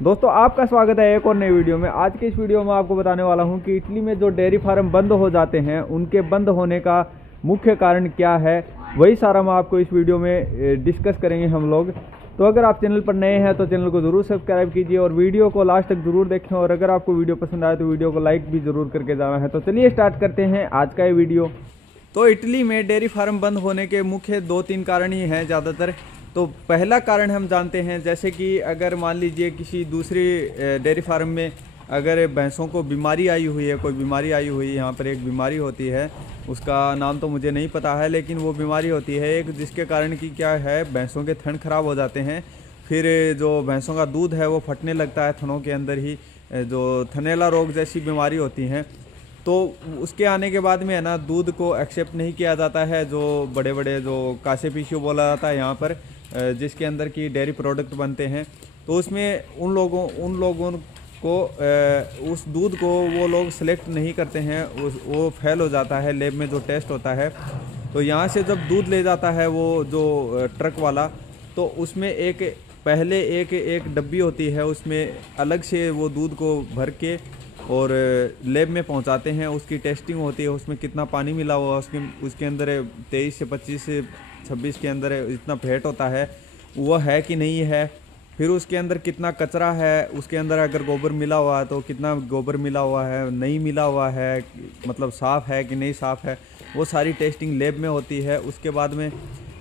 दोस्तों आपका स्वागत है एक और नई वीडियो में। आज के इस वीडियो में आपको बताने वाला हूं कि इटली में जो डेयरी फार्म बंद हो जाते हैं उनके बंद होने का मुख्य कारण क्या है, वही सारा मैं आपको इस वीडियो में डिस्कस करेंगे हम लोग। तो अगर आप चैनल पर नए हैं तो चैनल को ज़रूर सब्सक्राइब कीजिए और वीडियो को लास्ट तक ज़रूर देखें, और अगर आपको वीडियो पसंद आए तो वीडियो को लाइक भी ज़रूर करके जाना है। तो चलिए स्टार्ट करते हैं आज का ये वीडियो। तो इटली में डेयरी फार्म बंद होने के मुख्य 2-3 कारण ही हैं ज़्यादातर। तो पहला कारण हम जानते हैं, जैसे कि अगर मान लीजिए किसी दूसरी डेयरी फार्म में अगर भैंसों को बीमारी आई हुई है, कोई बीमारी आई हुई है, यहाँ पर एक बीमारी होती है, उसका नाम तो मुझे नहीं पता है, लेकिन वो बीमारी होती है एक, जिसके कारण कि क्या है, भैंसों के थन खराब हो जाते हैं। फिर जो भैंसों का दूध है वो फटने लगता है थनों के अंदर ही, जो थनैला रोग जैसी बीमारी होती हैं। तो उसके आने के बाद में है ना, दूध को एक्सेप्ट नहीं किया जाता है, जो बड़े बड़े जो कासे पीसियो बोला जाता है यहाँ पर, जिसके अंदर की डेयरी प्रोडक्ट बनते हैं। तो उसमें उन लोगों को उस दूध को वो लोग सेलेक्ट नहीं करते हैं, वो फेल हो जाता है लेब में जो टेस्ट होता है। तो यहाँ से जब दूध ले जाता है वो जो ट्रक वाला, तो उसमें पहले एक डब्बी होती है, उसमें अलग से वो दूध को भर के और लेब में पहुंचाते हैं। उसकी टेस्टिंग होती है, उसमें कितना पानी मिला हुआ, उसके अंदर 23 से 25 से 26 के अंदर इतना फैट होता है, वो है कि नहीं है। फिर उसके अंदर कितना कचरा है, उसके अंदर अगर गोबर मिला हुआ है तो कितना गोबर मिला हुआ है, नहीं मिला हुआ है, मतलब साफ़ है कि नहीं साफ़ है, वो सारी टेस्टिंग लेब में होती है। उसके बाद में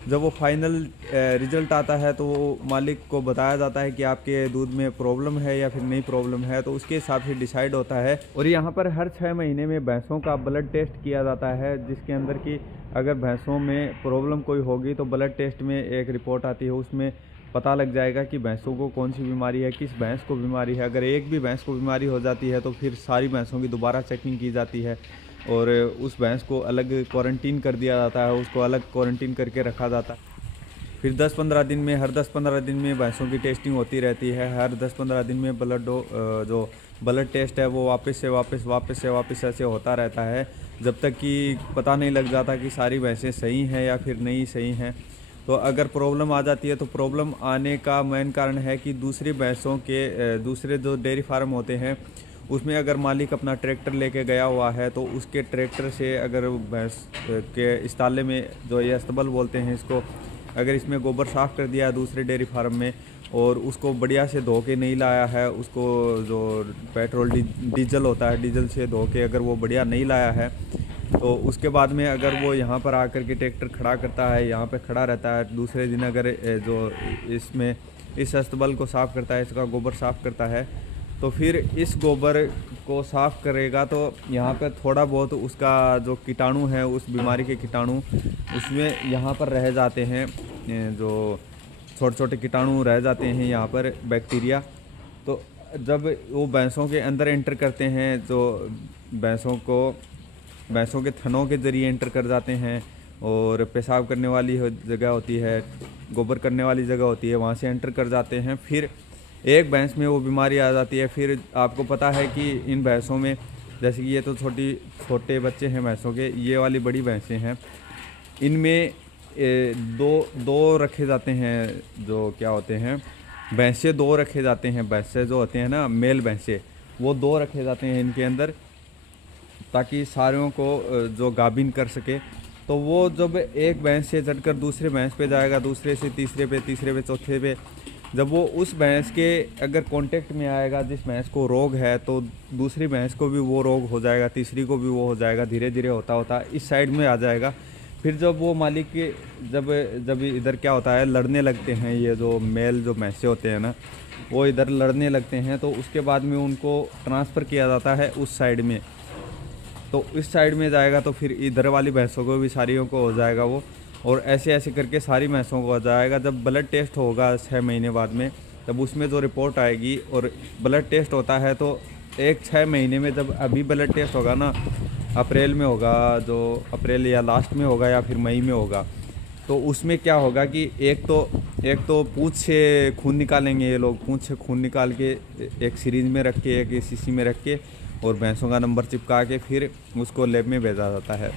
जब वो फाइनल रिजल्ट आता है तो वो मालिक को बताया जाता है कि आपके दूध में प्रॉब्लम है या फिर नहीं प्रॉब्लम है, तो उसके हिसाब से डिसाइड होता है। और यहाँ पर हर 6 महीने में भैंसों का ब्लड टेस्ट किया जाता है, जिसके अंदर की अगर भैंसों में प्रॉब्लम कोई होगी तो ब्लड टेस्ट में एक रिपोर्ट आती है, उसमें पता लग जाएगा कि भैंसों को कौन सी बीमारी है, किस भैंस को बीमारी है। अगर एक भी भैंस को बीमारी हो जाती है तो फिर सारी भैंसों की दोबारा चेकिंग की जाती है और उस भैंस को अलग क्वारंटीन कर दिया जाता है, उसको अलग क्वारंटीन करके रखा जाता है। फिर 10-15 दिन में, हर 10-15 दिन में भैंसों की टेस्टिंग होती रहती है। हर 10-15 दिन में जो ब्लड टेस्ट है वो वापस से ऐसे होता रहता है, जब तक कि पता नहीं लग जाता कि सारी भैंसें सही हैं या फिर नहीं सही हैं। तो अगर प्रॉब्लम आ जाती है तो प्रॉब्लम आने का मेन कारण है कि दूसरी भैंसों के दूसरे जो डेयरी फार्म होते हैं उसमें अगर मालिक अपना ट्रैक्टर लेके गया हुआ है तो उसके ट्रैक्टर से अगर भैंस के इस ताले में, जो ये अस्तबल बोलते हैं इसको, अगर इसमें गोबर साफ़ कर दिया दूसरे डेयरी फार्म में और उसको बढ़िया से धो के नहीं लाया है, उसको जो पेट्रोल डीजल होता है, डीजल से धो के अगर वो बढ़िया नहीं लाया है, तो उसके बाद में अगर वो यहाँ पर आकर के ट्रैक्टर खड़ा करता है, यहाँ पे खड़ा रहता है, दूसरे दिन अगर जो इसमें इस अस्तबल को साफ़ करता है, इसका गोबर साफ़ करता है, तो फिर इस गोबर को साफ़ करेगा तो यहाँ पर थोड़ा बहुत उसका जो कीटाणु है, उस बीमारी के कीटाणु उसमें यहाँ पर रह जाते हैं, जो छोटे छोटे कीटाणु रह जाते हैं यहाँ पर, बैक्टीरिया। तो जब वो भैंसों के अंदर एंटर करते हैं, जो भैंसों के थनों के ज़रिए एंटर कर जाते हैं, और पेशाब करने वाली जगह होती है, गोबर करने वाली जगह होती है, वहाँ से एंटर कर जाते हैं। फिर एक भैंस में वो बीमारी आ जाती है। फिर आपको पता है कि इन भैंसों में, जैसे कि ये तो छोटे बच्चे हैं भैंसों के, ये वाली बड़ी भैंसें हैं, इनमें दो रखे जाते हैं, जो क्या होते हैं, भैंसे 2 रखे जाते हैं। भैंसे जो होते हैं ना, मेल भैंसे, वो 2 रखे जाते हैं इनके अंदर, ताकि सारों को जो गाभिन कर सके। तो वो जब एक भैंस से चढ़कर दूसरे भैंस पे जाएगा, दूसरे से तीसरे पे चौथे पे, जब वो उस भैंस के अगर कांटेक्ट में आएगा, जिस भैंस को रोग है, तो दूसरी भैंस को भी वो रोग हो जाएगा, तीसरी को भी वो हो जाएगा, धीरे धीरे होता इस साइड में आ जाएगा। फिर जब वो मालिक के जब इधर क्या होता है, लड़ने लगते हैं, ये जो मेल जो भैंसे होते हैं ना, वो इधर लड़ने लगते हैं, तो उसके बाद में उनको ट्रांसफ़र किया जाता है उस साइड में। तो इस साइड में जाएगा तो फिर इधर वाली भैंसों को भी, सारियों को हो जाएगा वो, और ऐसे ऐसे करके सारी भैंसों को हो जाएगा। जब ब्लड टेस्ट होगा 6 महीने बाद में, तब उसमें जो रिपोर्ट आएगी, और ब्लड टेस्ट होता है तो एक 6 महीने में, जब अभी ब्लड टेस्ट होगा ना, अप्रैल में होगा, जो अप्रैल या लास्ट में होगा या फिर मई में होगा, तो उसमें क्या होगा कि एक तो पूंछ से खून निकालेंगे ये लोग, पूंछ से खून निकाल के एक सीरीज में रख के, एक शीशी में रख के, और भैंसों का नंबर चिपका के फिर उसको लैब में भेजा जाता है।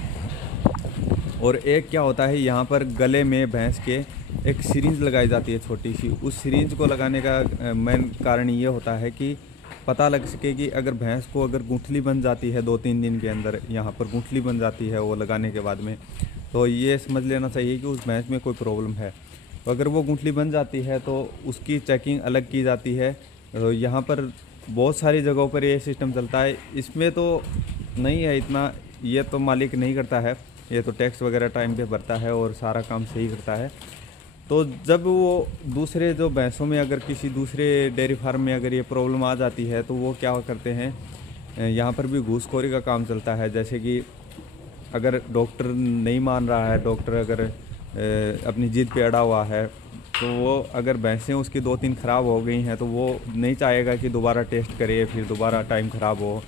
और एक क्या होता है, यहाँ पर गले में भैंस के एक सिरिंज लगाई जाती है छोटी सी। उस सिरिंज को लगाने का मेन कारण ये होता है कि पता लग सके कि अगर भैंस को अगर गूंथली बन जाती है 2-3 दिन के अंदर, यहाँ पर गूंथली बन जाती है वो लगाने के बाद में, तो ये समझ लेना चाहिए कि उस भैंस में कोई प्रॉब्लम है। तो अगर वो गूंथली बन जाती है तो उसकी चेकिंग अलग की जाती है। तो यहाँ पर बहुत सारी जगहों पर ये सिस्टम चलता है। इसमें तो नहीं है इतना, ये तो मालिक नहीं करता है, ये तो टैक्स वगैरह टाइम पे भरता है और सारा काम सही करता है। तो जब वो दूसरे जो भैंसों में अगर किसी दूसरे डेयरी फार्म में अगर ये प्रॉब्लम आ जाती है तो वो क्या करते हैं, यहाँ पर भी घूसखोरी का काम चलता है। जैसे कि अगर डॉक्टर नहीं मान रहा है, डॉक्टर अगर अपनी जिद पे अड़ा हुआ है, तो वो अगर भैंसें उसकी 2-3 ख़राब हो गई हैं तो वो नहीं चाहेगा कि दोबारा टेस्ट करे, फिर दोबारा टाइम ख़राब हो।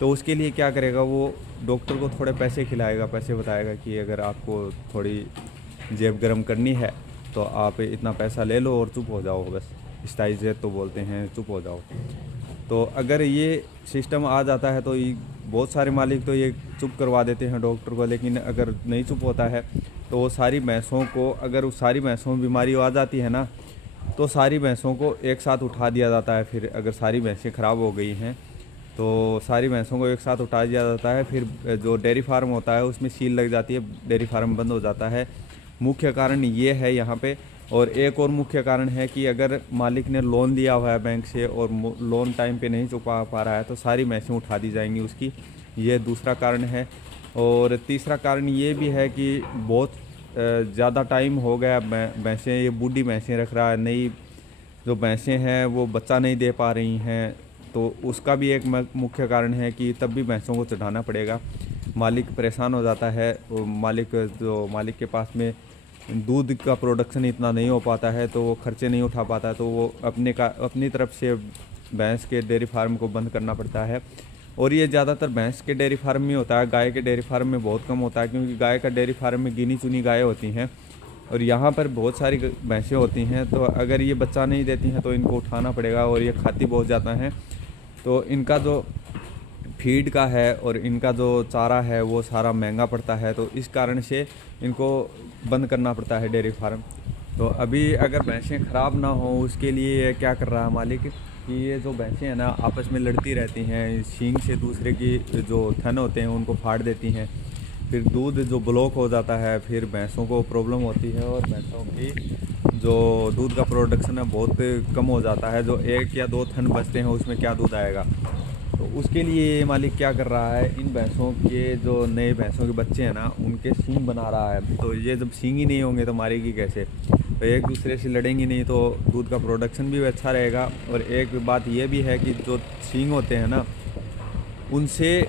तो उसके लिए क्या करेगा, वो डॉक्टर को थोड़े पैसे खिलाएगा, पैसे बताएगा कि अगर आपको थोड़ी जेब गर्म करनी है तो आप इतना पैसा ले लो और चुप हो जाओ, बस स्टाइजेब तो बोलते हैं, चुप हो जाओ। तो अगर ये सिस्टम आ जाता है तो बहुत सारे मालिक तो ये चुप करवा देते हैं डॉक्टर को, लेकिन अगर नहीं चुप होता है तो वो सारी भैंसों को, अगर उस सारी भैंसों में बीमारी आ जाती है ना, तो सारी भैंसों को एक साथ उठा दिया जाता है। फिर अगर सारी भैंसें ख़राब हो गई हैं तो सारी भैंसों को एक साथ उठा दिया जाता है। फिर जो डेयरी फार्म होता है उसमें सील लग जाती है, डेयरी फार्म बंद हो जाता है। मुख्य कारण ये है यहाँ पे। और एक और मुख्य कारण है कि अगर मालिक ने लोन लिया हुआ है बैंक से और लोन टाइम पे नहीं चुका पा रहा है तो सारी भैंसें उठा दी जाएंगी उसकी, ये दूसरा कारण है। और तीसरा कारण ये भी है कि बहुत ज़्यादा टाइम हो गया भैंसें, ये बूढ़ी भैंसें रख रहा है, नई जो भैंसें हैं वो बच्चा नहीं दे पा रही हैं, तो उसका भी एक मुख्य कारण है कि तब भी भैंसों को चढ़ाना पड़ेगा। मालिक परेशान हो जाता है, और मालिक के पास में दूध का प्रोडक्शन इतना नहीं हो पाता है तो वो खर्चे नहीं उठा पाता, तो वो अपनी तरफ से भैंस के डेयरी फार्म को बंद करना पड़ता है। और ये ज़्यादातर भैंस के डेयरी फार्म में होता है, गाय के डेयरी फार्म में बहुत कम होता है, क्योंकि गाय का डेयरी फार्म में गिनी चुनी गायें होती हैं और यहाँ पर बहुत सारी भैंसें होती हैं। तो अगर ये बच्चा नहीं देती हैं तो इनको उठाना पड़ेगा और ये खाती बहुत ज़्यादा हैं, तो इनका जो फीड का है और इनका जो चारा है वो सारा महंगा पड़ता है, तो इस कारण से इनको बंद करना पड़ता है डेयरी फार्म। तो अभी अगर भैंसें ख़राब ना हो उसके लिए क्या कर रहा है मालिक कि ये जो भैंसें हैं ना आपस में लड़ती रहती हैं, सींग से दूसरे की जो थन होते हैं उनको फाड़ देती हैं, फिर दूध जो ब्लॉक हो जाता है, फिर भैंसों को प्रॉब्लम होती है और भैंसों की जो दूध का प्रोडक्शन है बहुत कम हो जाता है। जो 1 या 2 थन बचते हैं उसमें क्या दूध आएगा। तो उसके लिए मालिक क्या कर रहा है, इन भैंसों के जो नए भैंसों के बच्चे हैं ना उनके सींग बना रहा है। तो ये जब सींग ही नहीं होंगे तो मारेगी कैसे, तो एक दूसरे से लड़ेंगे नहीं, तो दूध का प्रोडक्शन भी अच्छा रहेगा। और एक बात ये भी है कि जो सींग होते हैं ना उनसे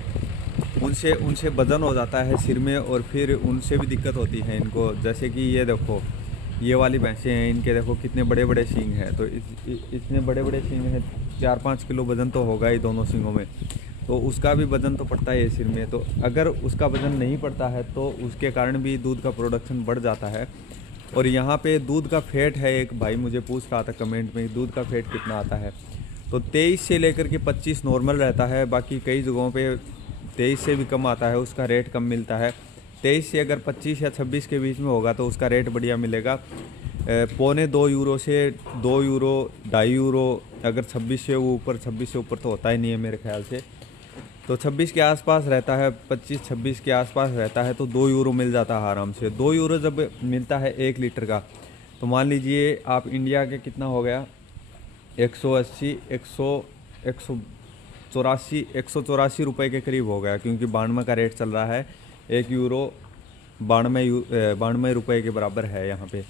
वजन हो जाता है सिर में और फिर उनसे भी दिक्कत होती है इनको। जैसे कि ये देखो, ये वाली भैंसें हैं, इनके देखो कितने बड़े बड़े सींग हैं, तो इतने बड़े बड़े सींग हैं, 4-5 किलो वज़न तो होगा ही दोनों सींगों में, तो उसका भी वज़न तो पड़ता है सिर में। तो अगर उसका वज़न नहीं पड़ता है तो उसके कारण भी दूध का प्रोडक्शन बढ़ जाता है। और यहाँ पे दूध का फैट है, एक भाई मुझे पूछ रहा था कमेंट में दूध का फैट कितना आता है, तो 23 से लेकर के 25 नॉर्मल रहता है। बाकी कई जगहों पे 23 से भी कम आता है, उसका रेट कम मिलता है। 23 से अगर 25 या 26 के बीच में होगा तो उसका रेट बढ़िया मिलेगा, 1.25 यूरो से 2 यूरो 2.5 यूरो। अगर 26 से ऊपर तो होता ही नहीं है मेरे ख्याल से, तो 26 के आसपास रहता है, 25-26 के आसपास रहता है, तो 2 यूरो मिल जाता है आराम से। 2 यूरो जब मिलता है 1 लीटर का, तो मान लीजिए आप इंडिया के कितना हो गया, 184 रुपये के करीब हो गया, क्योंकि 92 का रेट चल रहा है। 1 यूरो 92 रुपये के बराबर है यहाँ पे।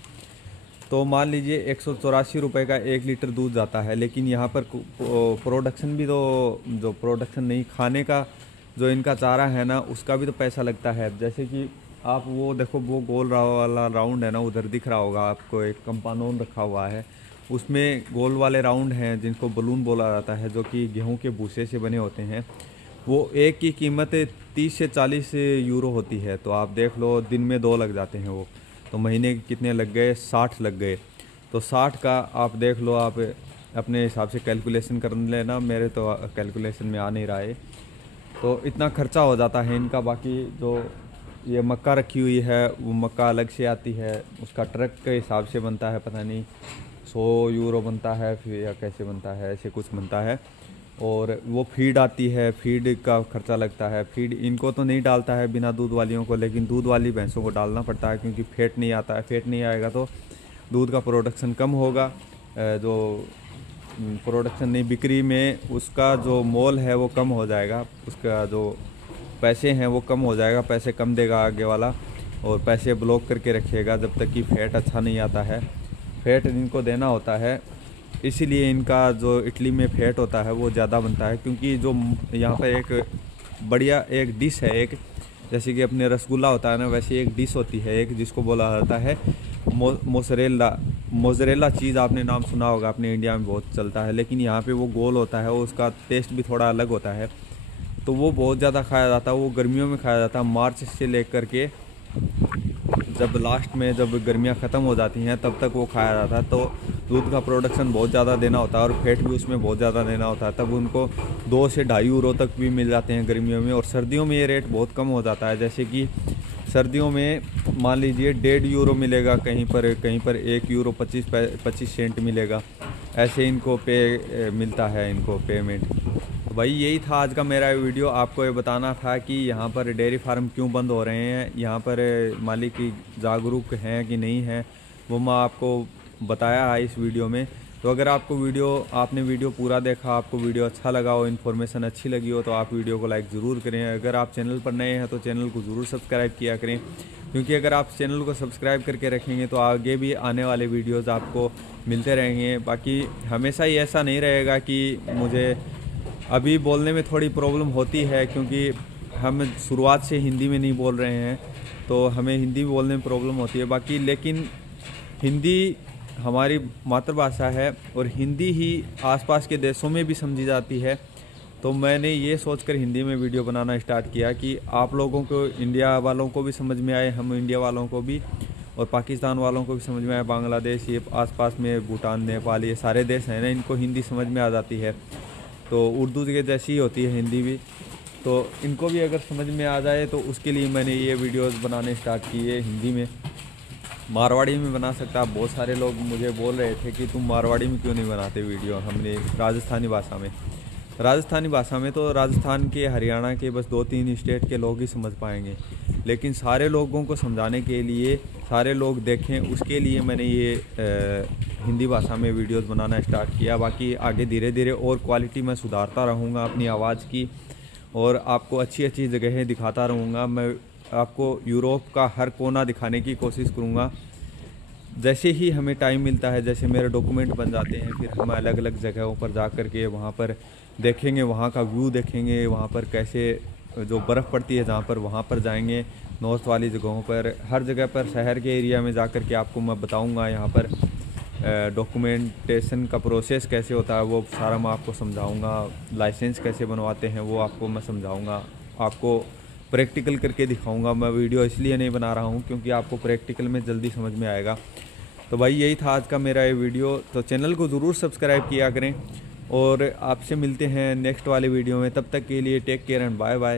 तो मान लीजिए 184 रुपये का 1 लीटर दूध जाता है। लेकिन यहाँ पर प्रोडक्शन भी तो, जो प्रोडक्शन नहीं, खाने का जो इनका चारा है ना उसका भी तो पैसा लगता है। जैसे कि आप वो देखो, वो गोल वाला राउंड है ना, उधर दिख रहा होगा आपको, एक कंपाउंड रखा हुआ है, उसमें गोल वाले राउंड हैं जिनको बलून बोला जाता है, जो कि गेहूं के भूसे से बने होते हैं। वो एक की कीमत 30 से 40 यूरो होती है। तो आप देख लो, दिन में 2 लग जाते हैं वो, तो महीने के कितने लग गए, 60 लग गए। तो 60 का आप देख लो, आप अपने हिसाब से कैलकुलेशन कर लेना, मेरे तो कैलकुलेशन में आ नहीं रहा है। तो इतना खर्चा हो जाता है इनका। बाकी जो ये मक्का रखी हुई है, वो मक्का अलग से आती है, उसका ट्रक के हिसाब से बनता है, पता नहीं 100 यूरो बनता है फिर या कैसे बनता है, ऐसे कुछ बनता है। और वो फीड आती है, फीड का खर्चा लगता है। फीड इनको तो नहीं डालता है बिना दूध वालियों को, लेकिन दूध वाली भैंसों को डालना पड़ता है क्योंकि फैट नहीं आता है। फैट नहीं आएगा तो दूध का प्रोडक्शन कम होगा, जो प्रोडक्शन नहीं, बिक्री में उसका जो मोल है वो कम हो जाएगा, उसका जो पैसे हैं वो कम हो जाएगा, पैसे कम देगा आगे वाला और पैसे ब्लॉक करके रखिएगा जब तक कि फैट अच्छा नहीं आता है। फैट इनको देना होता है, इसीलिए इनका जो इडली में फैट होता है वो ज़्यादा बनता है। क्योंकि जो यहाँ पर एक बढ़िया एक डिश है, एक जैसे कि अपने रसगुल्ला होता है ना, वैसे एक डिश होती है एक जिसको बोला जाता है मोज़रेला चीज़। आपने नाम सुना होगा, अपने इंडिया में बहुत चलता है, लेकिन यहाँ पे वो गोल होता है, उसका टेस्ट भी थोड़ा अलग होता है, तो वो बहुत ज़्यादा खाया जाता है। वो गर्मियों में खाया जाता है, मार्च से लेकर के जब लास्ट में जब गर्मियाँ ख़त्म हो जाती हैं तब तक वो खाया जाता है। तो दूध का प्रोडक्शन बहुत ज़्यादा देना होता है और फैट भी उसमें बहुत ज़्यादा देना होता है, तब उनको 2 से 2.5 यूरो तक भी मिल जाते हैं गर्मियों में। और सर्दियों में ये रेट बहुत कम हो जाता है, जैसे कि सर्दियों में मान लीजिए 1.5 यूरो मिलेगा, कहीं पर 1 यूरो 25 सेंट मिलेगा, ऐसे इनको पे मिलता है, इनको पेमेंट। तो भाई यही था आज का मेरा वीडियो, आपको ये बताना था कि यहाँ पर डेयरी फार्म क्यों बंद हो रहे हैं, यहाँ पर मालिक जागरूक हैं कि नहीं हैं, वो मैं आपको बताया है इस वीडियो में। तो अगर आपको आपने वीडियो पूरा देखा, आपको वीडियो अच्छा लगा हो, इन्फॉर्मेशन अच्छी लगी हो, तो आप वीडियो को लाइक ज़रूर करें। अगर आप चैनल पर नए हैं तो चैनल को ज़रूर सब्सक्राइब किया करें, क्योंकि अगर आप चैनल को सब्सक्राइब करके रखेंगे तो आगे भी आने वाले वीडियोज़ आपको मिलते रहेंगे। बाकी हमेशा ही ऐसा नहीं रहेगा कि मुझे अभी बोलने में थोड़ी प्रॉब्लम होती है, क्योंकि हम शुरुआत से हिंदी में नहीं बोल रहे हैं, तो हमें हिंदी बोलने में प्रॉब्लम होती है। बाकी लेकिन हिंदी हमारी मातृभाषा है और हिंदी ही आसपास के देशों में भी समझी जाती है। तो मैंने ये सोचकर हिंदी में वीडियो बनाना स्टार्ट किया कि आप लोगों को, इंडिया वालों को भी समझ में आए, हम इंडिया वालों को भी, और पाकिस्तान वालों को भी समझ में आए, बांग्लादेश, ये आसपास में भूटान, नेपाल, ये सारे देश हैं ना, इनको हिंदी समझ में आ जाती है। तो उर्दू के जैसी ही होती है हिंदी भी, तो इनको भी अगर समझ में आ जाए तो उसके लिए मैंने ये वीडियोज़ बनाने स्टार्ट किए हिंदी में। मारवाड़ी में बना सकता, बहुत सारे लोग मुझे बोल रहे थे कि तुम मारवाड़ी में क्यों नहीं बनाते वीडियो, हमने राजस्थानी भाषा में तो राजस्थान के, हरियाणा के बस 2-3 स्टेट के लोग ही समझ पाएंगे, लेकिन सारे लोगों को समझाने के लिए, सारे लोग देखें, उसके लिए मैंने ये हिंदी भाषा में वीडियोस बनाना स्टार्ट किया। बाकी आगे धीरे धीरे और क्वालिटी मैं सुधारता रहूँगा अपनी आवाज़ की, और आपको अच्छी अच्छी जगहें दिखाता रहूँगा। मैं आपको यूरोप का हर कोना दिखाने की कोशिश करूँगा। जैसे ही हमें टाइम मिलता है, जैसे मेरे डॉक्यूमेंट बन जाते हैं, फिर हम अलग अलग जगहों पर जा कर के वहाँ पर देखेंगे, वहाँ का व्यू देखेंगे, वहाँ पर कैसे जो बर्फ़ पड़ती है जहाँ पर, वहाँ पर जाएंगे, नॉर्थ वाली जगहों पर, हर जगह पर शहर के एरिया में जा कर के आपको मैं बताऊँगा यहाँ पर डॉक्यूमेंटेशन का प्रोसेस कैसे होता है, वो सारा मैं आपको समझाऊँगा। लाइसेंस कैसे बनवाते हैं वो आपको मैं समझाऊँगा, आपको प्रैक्टिकल करके दिखाऊंगा। मैं वीडियो इसलिए नहीं बना रहा हूं क्योंकि आपको प्रैक्टिकल में जल्दी समझ में आएगा। तो भाई यही था आज का मेरा ये वीडियो, तो चैनल को ज़रूर सब्सक्राइब किया करें, और आपसे मिलते हैं नेक्स्ट वाले वीडियो में। तब तक के लिए take care and bye bye.